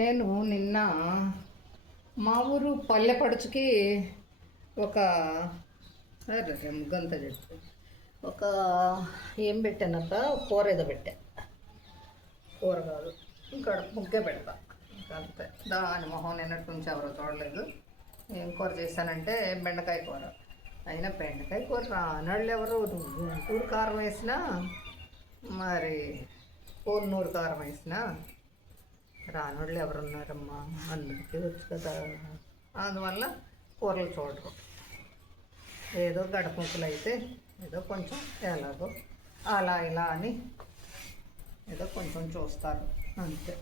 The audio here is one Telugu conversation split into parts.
నేను నిన్న మా ఊరు పల్లెపడుచుకి ఒక గంత చెప్పు ఒక ఏం పెట్టానక్క, కూర ఏదో పెట్టా. కూర కాదు, ఇంకా ముగ్గే పెడతా, ఇంకా అంతే. దాని మొహం నిన్నటి నుంచి ఎవరో చూడలేదు. ఏం కూర చేశానంటే బెండకాయ కూర. అయినా బెండకాయ కూర రానాళ్ళు ఎవరు, గుంటూరు కారం వేసినా మరి కోన్నూరు కారం వేసినా రానోళ్ళు ఎవరున్నారమ్మా, అందరికీ వచ్చు కదా. అందువల్ల కూరలు చూడరు. ఏదో గడపముక్కలు అయితే ఏదో కొంచెం ఎలాగో అలా ఇలా అని ఏదో కొంచెం చూస్తారు అంతే.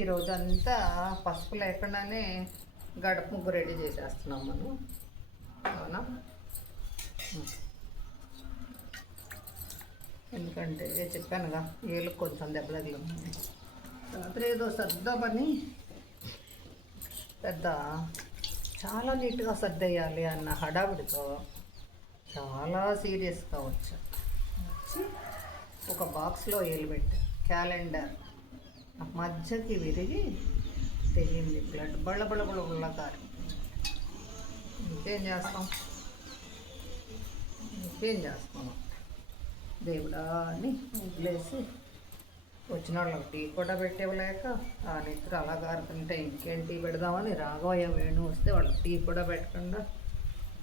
ఈరోజంతా పసుపు లేకుండానే గడప ముగ్గు రెడీ చేసేస్తున్నాం మనం. అవునా? ఎందుకంటే చెప్పానుగా ఏళ్ళకి కొంచెం దెబ్బలు ఉన్నాయి. రాత్రి ఏదో సర్దామని పెద్ద చాలా నీట్గా సర్దేయాలి అన్న హడావిడితో చాలా సీరియస్గా వచ్చి ఒక బాక్స్లో ఏలు పెట్టి క్యాలెండర్ మధ్యకి విరిగి తెగింది. బ్లడ్ బళ్ళ కారి. ఇంకేం చేస్తాం దేవుడా అని వదిలేసి వచ్చిన వాళ్ళకి టీ కూడా పెట్టేవలేక ఆ నిద్ర అలా గారుతుంటే ఇంకేం టీ పెడదామని రాఘవయ్య వేణు వస్తే వాళ్ళకి టీ కూడా పెట్టకుండా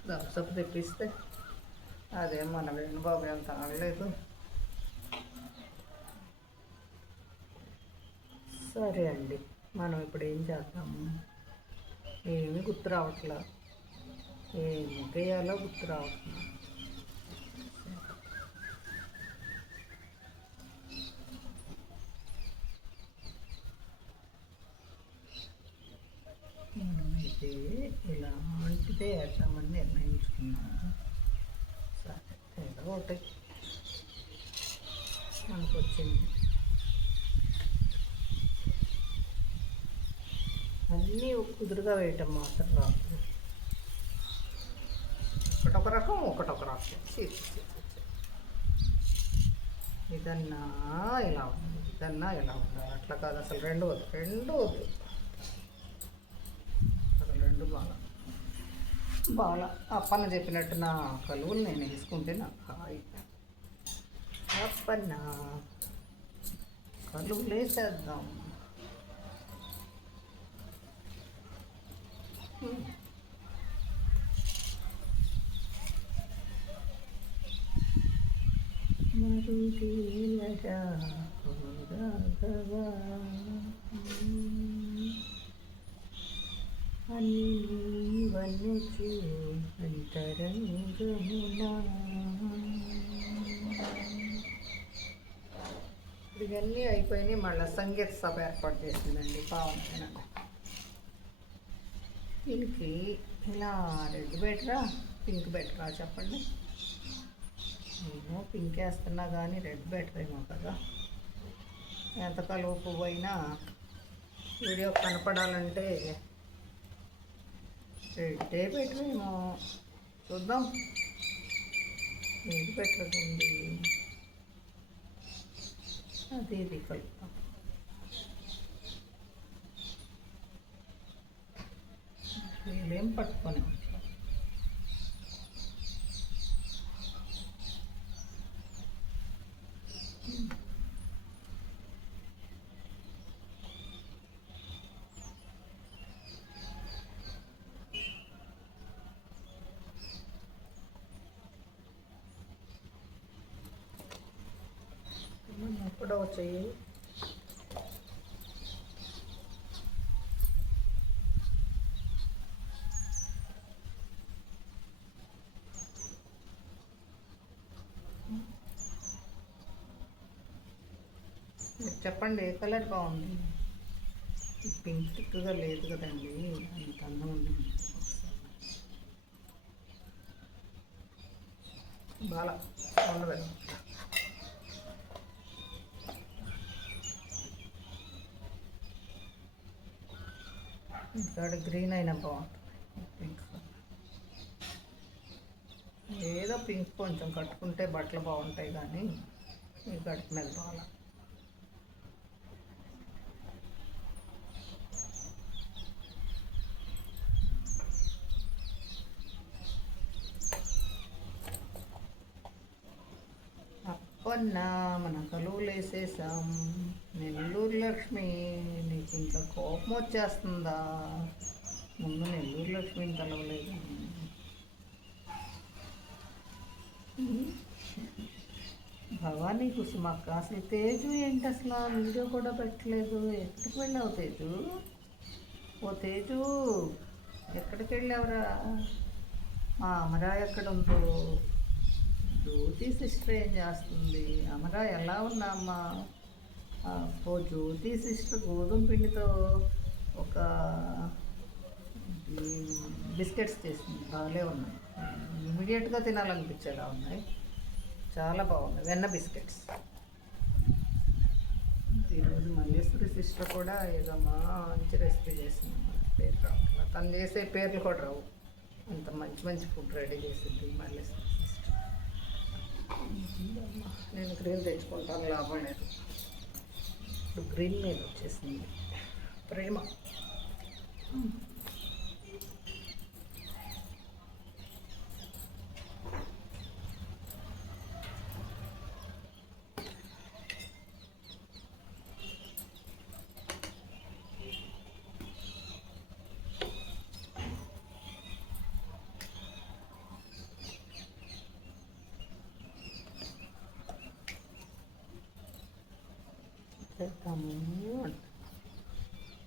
దప్సప్ తెప్పిస్తే అదే మన వేణుబాబు ఏం తాగలేదు. సరే అండి, మనం ఇప్పుడు ఏం చేద్దాము? ఏమీ గుర్తు రావట్లా, ఏం ముగ్గేయాలో గుర్తు రావట్లా. మనమైతే ఇలాంటిదే వేద్దామని నిర్ణయించుకున్నాము. సరే, ఏదో ఒకటి మనకు వచ్చింది. అన్నీ కుదురుగా వేయటం మాత్రం రాదు. ఒకటొక రకం. ఇదన్నా ఇలా ఉంది, ఇదన్నా ఇలా ఉంది. అట్లా కాదు, అసలు రెండు వద్దు. బాగా అప్పన్న చెప్పినట్టు నా కలువులు నేను వేసుకుంటే నాకు హాయి. అప్పన్న కలువులు వేసేద్దాం. ఇవన్నీ అయిపోయినాయి. మళ్ళీ సంగీత సభ ఏర్పాటు చేసిందండి పావన. దీనికి ఇలా రెడ్ బెటరా పింక్ బెటరా చెప్పండి. నేను పింక్ వేస్తున్నా కానీ రెడ్ బెటర్ ఏమో కదా. ఎంత కలువ పువ్వు అయినా వీడియో కనపడాలంటే రెడ్డే బెటర్ ఏమో. చూద్దాం ఏది బెటర్ ఉంది. అది ఇది కలుపుతాం. వేలేం పట్టుకొని ఎప్పుడో వచ్చాయి. చెప్పండి ఏ కలర్ బాగుంది? పింక్ థిక్గా లేదు కదండి, అంత అందం ఉంది. బాగా ఉండదు. ఇక్కడ గ్రీన్ అయినా బాగుంటుంది. పింక్ ఏదో పింక్ కొంచెం కట్టుకుంటే బట్టలు బాగుంటాయి, కానీ ఈ గట్టి మీద బాగా అన్నా మన కలువులేసేసాం. నెల్లూరు లక్ష్మి నీకు ఇంకా కోపం వచ్చేస్తుందా? ముందు నెల్లూరు లక్ష్మిని కలవలేదు. భవానీ కుసుమక్క అసలు తేజు ఏంటి అసలు వీడియో కూడా పెట్టలేదు. ఎక్కడికి వెళ్ళావు తేజు? ఓ తేజు ఎక్కడికి వెళ్ళావురా? మా అమరా ఎక్కడ ఉందో? జ్యోతి సిస్టర్ ఏం చేస్తుంది? అమరా ఎలా ఉన్నా అమ్మా? ఓ జ్యోతి సిస్టర్ గోధుమ పిండితో ఒక బిస్కెట్స్ చేసింది, బాగాలే ఉన్నాయి. ఇమీడియట్గా తినాలనిపించేలా ఉన్నాయి, చాలా బాగున్నాయి వెన్న బిస్కెట్స్. ఈరోజు మల్లేశ్వరి సిస్టర్ కూడా ఏదో మంచి రెసిపీ చేసింది, పేరు రావట్లేదు. తను చేసే పేర్లు కూడా రావు, అంత మంచి మంచి ఫుడ్ రెడీ చేసింది మల్లేశ్వరి సిస్టర్. నేను గ్రీన్ తెచ్చుకుంటాను, లాభం లేదు. ఇప్పుడు గ్రీన్ మీద వచ్చేసింది ప్రేమ.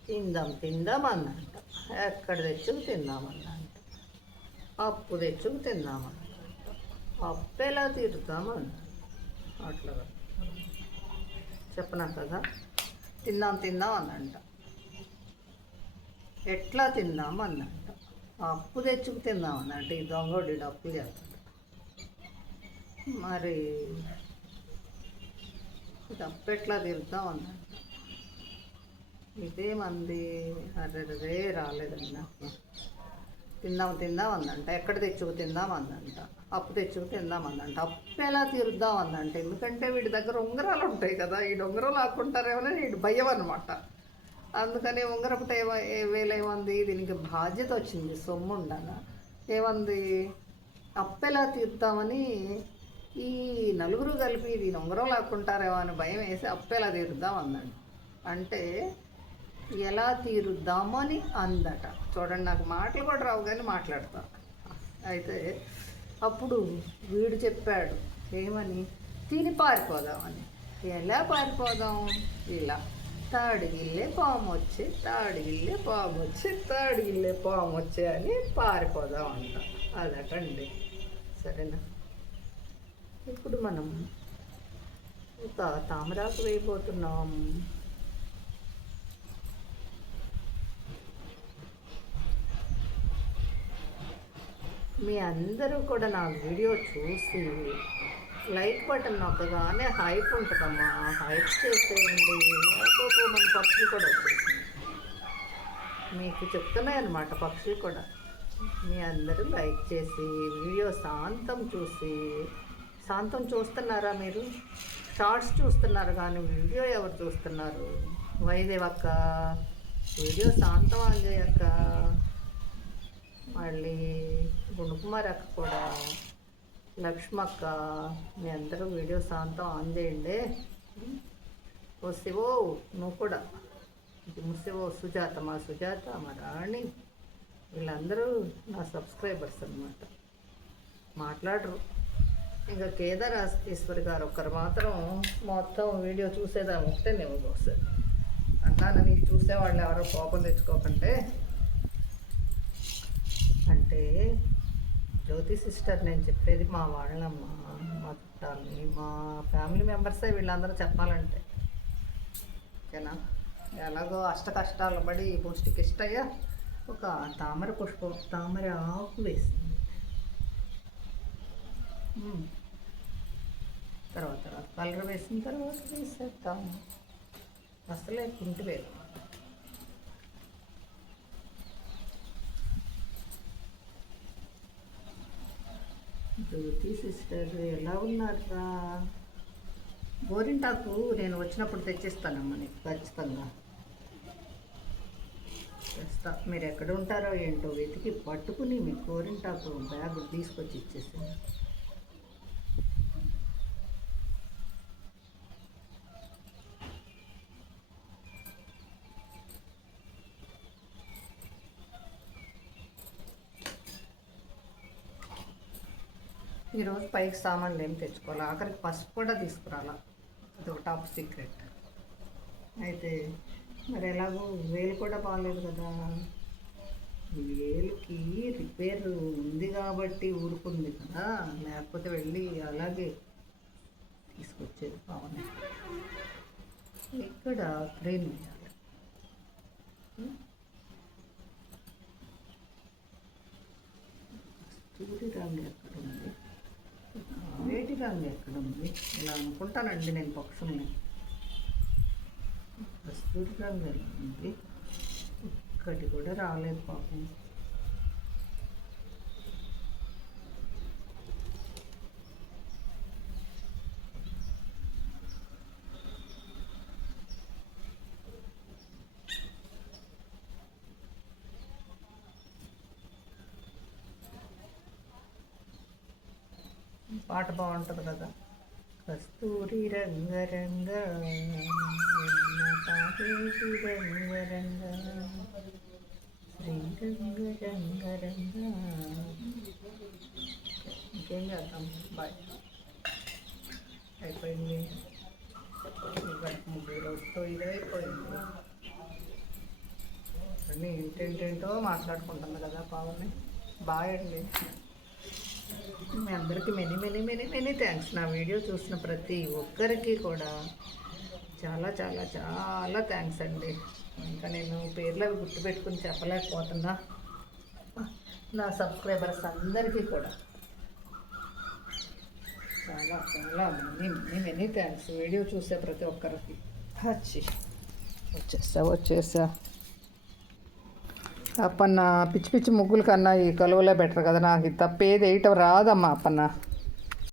తిందాం తిందాం అన్నంట, ఎక్కడ తెచ్చుకు తిందామన్నంట, అప్పు తెచ్చుకు తిందామన్నంట, అప్పు ఎలా తీరుతామన్నా. అట్లా చెప్పనా కదా, తిందాం తిందాం అన్నంట, ఎట్లా తిందాం అన్నంట, అప్పు తెచ్చుకు తిందామన్నంట. ఈ దొంగోడి అప్పు చేస్తాడు. మరి అప్పు ఎట్లా తీరుతాం అన్నంట. ఇదేమంది అరే రాలేదండి నాకు. తిందాం తిందాం అందంట, ఎక్కడ తెచ్చుకు తిందాం అందంట, అప్పు తెచ్చుకు తిందాం అందంట. అప్పు ఎలా తీరుద్దాం అందంట. ఎందుకంటే వీడి దగ్గర ఉంగరాలు ఉంటాయి కదా, ఈ ఉంగరం లాక్కుంటారేమో వీడి భయం అనమాట. అందుకని ఉంగరపు వేలేమంది, దీనికి బాధ్యత వచ్చింది, సొమ్ము ఉండాల. ఏమంది, అప్పు ఎలా తీరుద్దామని ఈ నలుగురు కలిపి దీని ఉంగరం లాక్కుంటారేమో అని భయం వేసి అప్పు ఎలా తీరుద్దాం అందండి. అంటే ఎలా తీరుద్దామని అందట. చూడండి, నాకు మాటలు కూడా రావు కానీ మాట్లాడతా. అయితే అప్పుడు వీడు చెప్పాడు ఏమని, తిని పారిపోదామని. ఎలా పారిపోదాం? ఇలా తాడిగిల్లే పాము వచ్చి, తాడిగిల్లే పాము వచ్చి, తాడిగిల్లే పాము వచ్చే అని పారిపోదాం అంట. అదటండి. సరేనా? ఇప్పుడు మనం తామరాకు వేయబోతున్నాం. మీ అందరూ కూడా నా వీడియో చూసి లైక్ బటన్ నొక్కగానే హైప్ ఉంటుందమ్మా, హైప్ చేసేయండి. మన పక్షులు కూడా వచ్చేసింది, మీకు చెప్తున్నాయి అన్నమాట పక్షులు కూడా. మీ అందరూ లైక్ చేసి వీడియో శాంతం చూస్తున్నారా? మీరు షార్ట్స్ చూస్తున్నారు కానీ వీడియో ఎవరు చూస్తున్నారు? వైదేవక్క వీడియో శాంతం అంజయ్యక్క, మళ్ళీ గుణకుమార్ అక్క కూడా, లక్ష్మక్క, మీ అందరూ వీడియో శాంతం ఆన్ చేయండి. ఓ శివో నువ్వు కూడా, ముసివో సుజాత, మా సుజాత, మా రాణి, వీళ్ళందరూ నా సబ్స్క్రైబర్స్ అన్నమాట. మాట్లాడరు. ఇంకా కేదారేశ్వరి గారు ఒక్కరు మాత్రం మొత్తం వీడియో చూసేదాన్ని ఒకటే నేను చూసేది. అన్నాను, నీకు చూసేవాళ్ళు ఎవరో కోపం తెచ్చుకోకంటే. అంటే జ్యోతి సిస్టర్ నేను చెప్పేది మా వాళ్ళమ్మ, మా చుట్టాలని, మా ఫ్యామిలీ మెంబర్సే వీళ్ళందరూ చెప్పాలంటే. ఓకేనా? ఎలాగో అష్ట కష్టాలు పడి పుష్టికి ఇష్టయ్యా ఒక తామర ఆకు వేసింది. తర్వాత కలర్ వేసిన తర్వాత వేసేస్తాము. అసలే కుంటి వేరు. జ్యోతి సిస్టర్ ఎలా ఉన్నారా? గోరింటాకు నేను వచ్చినప్పుడు తెచ్చిస్తానమ్మా నీకు ఖచ్చితంగా తెస్తా. మీరు ఎక్కడ ఉంటారో ఏంటో వెతికి పట్టుకుని మీకు గోరింటాకు బ్యాగ్ తీసుకొచ్చి ఇచ్చేసాను. ఈరోజు పైకి సామాన్లు ఏం తెచ్చుకోవాలి, ఆఖరికి పసుపు కూడా తీసుకురాలా, అది ఒక టాప్ సీక్రెట్. అయితే మరి ఎలాగో వేలు కూడా బాగాలేదు కదా, వేలుకి రిపేర్ ఉంది కాబట్టి ఊరుకుంది కదా, లేకపోతే వెళ్ళి అలాగే తీసుకొచ్చేది పవన్. ఇక్కడ క్లీన్ చేయాలి. కస్తూరి రంగు ఎక్కడ ఉంది, వేటి రంగు ఎక్కడ ఉంది, ఇలా అనుకుంటానండి నేను పక్షుల్ని. కస్తూరి రంగు ఎలా ఉంది, ఒక్కటి కూడా రాలేదు పాపం. పాట బాగుంటుంది కదా, కస్తూరి రంగరంగ తాహేటి రంగరంగ శ్రీరంగ రంగరంగ. ఇంకేం చేద్దాం, బాయ్. అయిపోయింది, ముగ్గురు రోజుతో ఇదే అయిపోయింది. అన్నీ ఏంటేంటో మాట్లాడుకుంటుంది కదా పావని. బాయ్ అండి. మీ అందరికీ many many many many thanks. నా వీడియో చూసిన ప్రతి ఒక్కరికి కూడా చాలా చాలా చాలా థ్యాంక్స్ అండి. ఇంకా నేను పేర్లు అవి గుర్తుపెట్టుకుని చెప్పలేకపోతున్నా. నా సబ్స్క్రైబర్స్ అందరికీ కూడా చాలా చాలా many many many thanks. Video చూసే ప్రతి ఒక్కరికి. వచ్చేసా అప్పన్న. పిచ్చి పిచ్చి ముగ్గుల కన్నా ఈ కలువలే బెటర్ కదా, నాకు తప్పేది వేయటం రాదమ్మా అప్పన్న.